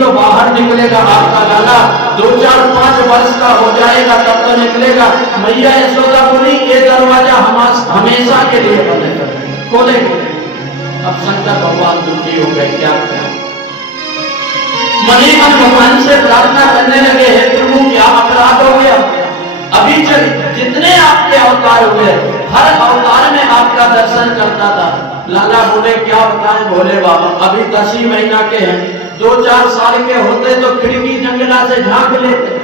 तो बाहर निकलेगा आपका लाला, 2-4-5 वर्ष का हो जाएगा तब तो निकलेगा। मैया यशोदा बोली ये दरवाजा हमेशा के लिए बंद खोलेंगे। अब शंकर भगवान दुखी हो गए, क्या करें? मणिमन भगवान से प्रार्थना करने लगे, हे प्रभु क्या अपराध हो गया? अभी जितने आपके अवतार हुए हर अवतार में आपका दर्शन करता था। लाला बोले क्या बताएं भोले बाबा, अभी 10 ही महीना के हैं, 2-4 साल के होते तो खिड़की जंगला से झांक लेते,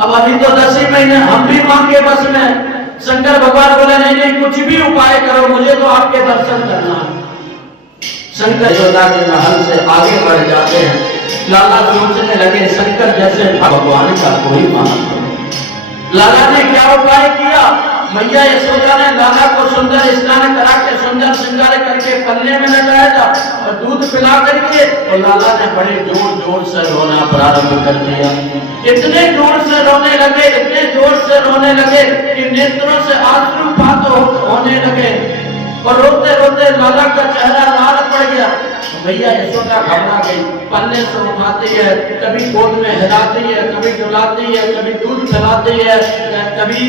अब अभी तो 10 ही महीने, हम भी मां के बस में। शंकर भगवान बोले नहीं नहीं कुछ भी उपाय करो, मुझे तो आपके दर्शन करना है। शंकर यशोदा के महल से आगे बढ़ जाते हैं। लाला सोचने लगे शंकर जैसे भगवान का कोई महान। लाला ने क्या उपाय किया? मैया यशोदा ने लाला को सुंदर स्नान करा के सुंदर श्रृंगार करके पल्ले में लगाया था और दूध पिला करके, और लाला ने बड़े जोर जोर से रोना प्रारंभ कर दिया। इतने जोर से रोने लगे, इतने जोर से रोने लगे कि नेत्रों से अश्रुपात होने लगे और रोते रोते लाला का चेहरा लाल पड़ गया। मैया यशोदा घबरा गई, पल्ले से उठाती है, कभी गोद में हिलाती है, कभी डुलाती है, कभी दूध पिलाती है, कभी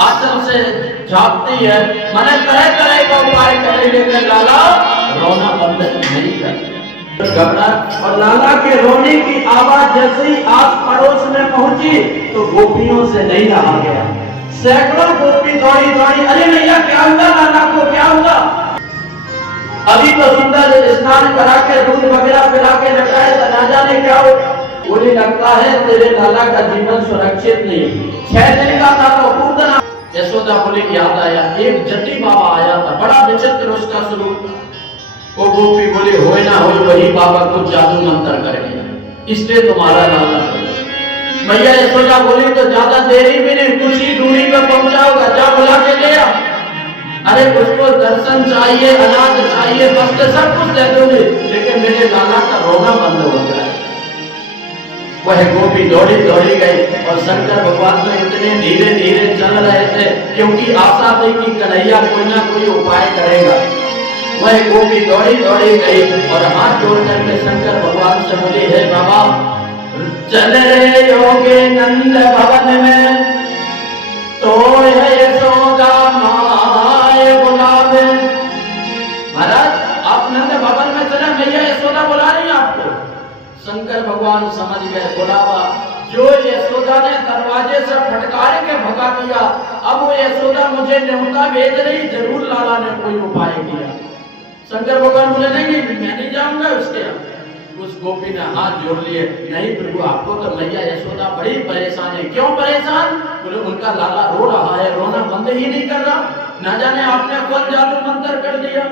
आंचल से झाँपती है, मैंने तरह तरह का उपाय करे, लेकिन लाला रोना बंद नहीं करता। घबरा और लाला के रोने की आवाज जैसे ही आस पड़ोस में पहुंची तो गोपियों से नहीं रहा गया। सैकड़ों गोपी दौड़ी दौड़ी, अरे भैया क्या हुआ, लाला को क्या हुआ? अभी तो सुंदर स्नान करा के दूध वगैरह पिला के लगाए, ना जाने क्या हो। मुझे लगता है तेरे लाला का जीवन सुरक्षित नहीं, 6 दिन का था तो पूतना। यशोदा बोली याद आया, एक जट्टी बाबा आया था, बड़ा विचित्र उसका स्वरूप। वो गोपी बोली होए ना हो वही बाबा कुछ जादू मंत्र करेंगे, इसलिए तुम्हारा लाला। मैया यशोदा बोली तो ज्यादा देरी भी नहीं, कुछ ही दूरी पर पहुंचा होगा, जा बुला के ले आ। अरे उसको दर्शन चाहिए, अनाज चाहिए, वस्त्र सब कुछ दे दूंगी, लेकिन मेरे लाला का रोना बंद हो जाए। वह गोपी दौड़ी दौड़ी गई और शंकर भगवान तो इतने धीरे धीरे चल रहे थे क्योंकि आशा थी कि कन्हैया कोई ना कोई उपाय करेगा। वह गोपी दौड़ी दौड़ी गई और हाथ जोड़ करके शंकर भगवान से बोली, हे बाबा चल रे योगे नंद भवन में, तो यशोदा माए बुलावे। महाराज आप नंद भवन में चले, मैया यशोदा बुला रही है आपको। शंकर भगवान समझ गए बुलावा, जो यशोदा ने दरवाजे से फटकार के भगा दिया, अब वो यशोदा मुझे न्योता भेज रही, जरूर लाला ने कोई उपाय किया। शंकर भगवान बोले नहीं मैं नहीं जाऊंगा उसके यहाँ। उस गोपी ने हाथ जोड़ लिए, नहीं प्रभु आपको तो मैया यशोदा बड़ी परेशान है। क्यों परेशान? बोले उनका लाला रो रहा है, रोना बंद ही नहीं कर रहा, ना जाने आपने कौन जादू मंत्र कर दिया।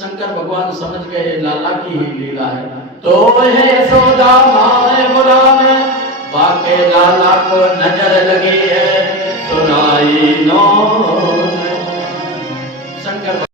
शंकर भगवान समझ गए लाला की ही लीला है, तो है यशोदा माए बुलावे, बाके लाला को नजर लगी है सुनाई नो। शंकर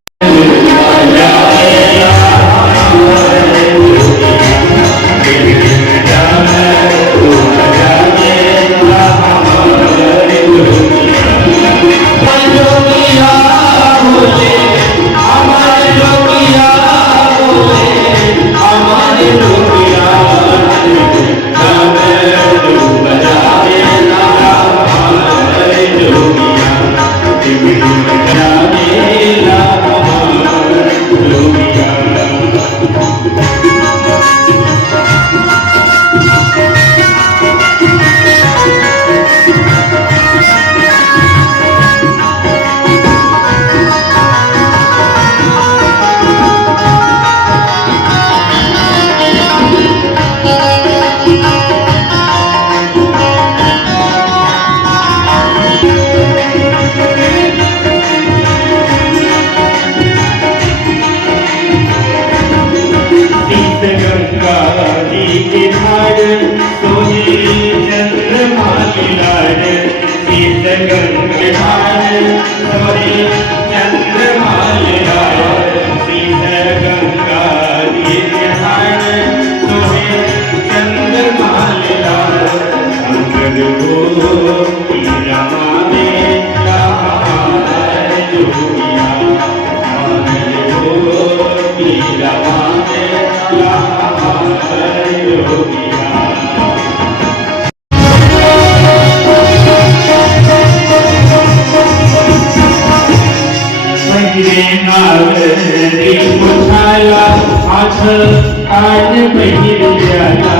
Give me नागरी उठाया हाथ आज पहिर जाला